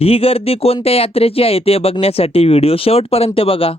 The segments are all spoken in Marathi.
ही गर्दी कोणत्या यात्रेची आहे ते बघण्यासाठी व्हिडिओ शेवटपर्यंत बघा.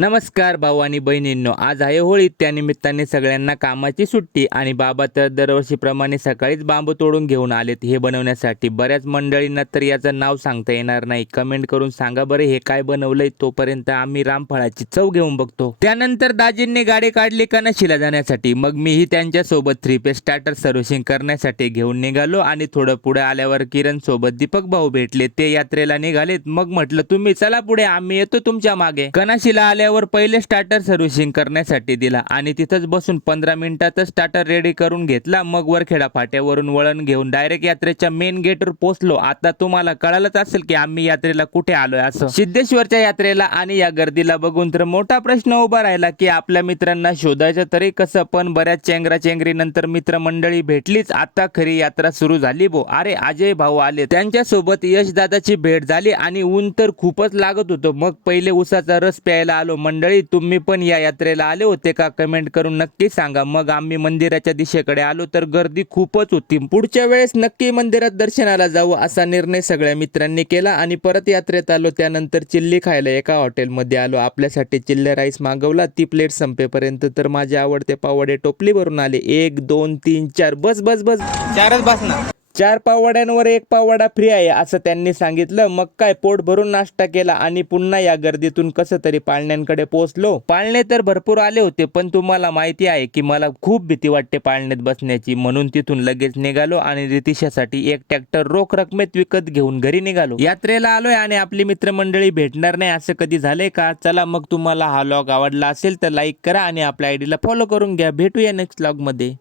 नमस्कार भाऊ आणि बहिणींनो, आज आहे होळी. त्यानिमित्ताने सगळ्यांना कामाची सुट्टी आणि बाबा तर दरवर्षीप्रमाणे सकाळीच बांबू तोडून घेऊन आलेत हे बनवण्यासाठी. बऱ्याच मंडळींना तर याचं नाव सांगता येणार नाही. कमेंट करून सांगा बरं हे काय बनवलंय. तोपर्यंत आम्ही रामफळाची चव घेऊन बघतो. त्यानंतर दाजींनी गाडी काढली कणशीला जाण्यासाठी. मग मीही त्यांच्या सोबत 3 फेज स्टार्टर सर्व्हिसिंग करण्यासाठी घेऊन निघालो आणि थोडं पुढे आल्यावर किरण सोबत दीपक भाऊ भेटले. ते यात्रेला निघालेत. मग म्हटलं तुम्ही चला पुढे, आम्ही येतो तुमच्या मागे. कणशीला आल्यावर पहिले स्टार्टर सर्व्हिसिंग करण्यासाठी दिला आणि तिथंच बसून 15 मिनिटातच स्टार्टर रेडी करून घेतला. मग वरखेडा फाट्यावरून वळण घेऊन डायरेक्ट यात्रेच्या मेन गेटवर पोहोचलो. आता तुम्हाला कळालंच असेल की आम्ही यात्रेला कुठे आलोय असं. सिद्धेश्वरच्या यात्रेला. आणि या गर्दीला बघून तर मोठा प्रश्न उभा राहिला की आपल्या मित्रांना शोधायचं तरी कसं. पण बऱ्याच चेंगरी नंतर मित्रमंडळी भेटलीच. आता खरी यात्रा सुरू झाली. अरे अजय भाऊ आले, त्यांच्यासोबत यश दादाची भेट झाली आणि ऊन तर खूपच लागत होतं. मग पहिले उसाचा रस प्यायला आलो. मंडळी तुम्ही पण या यात्रेला आले होते का? कमेंट करून नक्की सांगा. मग आम्ही मंदिराच्या दिशेकडे आलो तर गर्दी खूपच होती. पुढच्या वेळेस नक्की मंदिरात दर्शनाला जाऊ असा निर्णय सगळ्या मित्रांनी केला आणि परत यात्रेत आलो. त्यानंतर चिल्ली खायला एका हॉटेलमध्ये आलो. आपल्यासाठी चिल्ली राईस मागवला. ती प्लेट संपेपर्यंत तर माझे आवडते पावडे टोपली भरून आले. 1 2 3 4 बस बस बस 4च बस ना. 4 पावड्यांवर 1 पावडा फ्री आहे असं त्यांनी सांगितलं. मग काय पोट भरून नाश्ता केला आणि पुन्हा या गर्दीतून कसं तरी पाळण्यांकडे पोहोचलो. पाळणे तर भरपूर आले होते, पण तुम्हाला माहिती आहे की मला खूप भीती वाटते पाळण्यात बसण्याची. म्हणून तिथून लगेच निघालो आणि रितिशासाठी 1 ट्रॅक्टर रोख रकमेत विकत घेऊन घरी निघालो. यात्रेला आलोय आणि आपली मित्रमंडळी भेटणार नाही असं कधी झालंय का? चला मग तुम्हाला हा व्लॉग आवडला असेल तर लाईक करा आणि आपल्या आयडीला फॉलो करून घ्या. भेटूया नेक्स्ट व्लॉग मध्ये.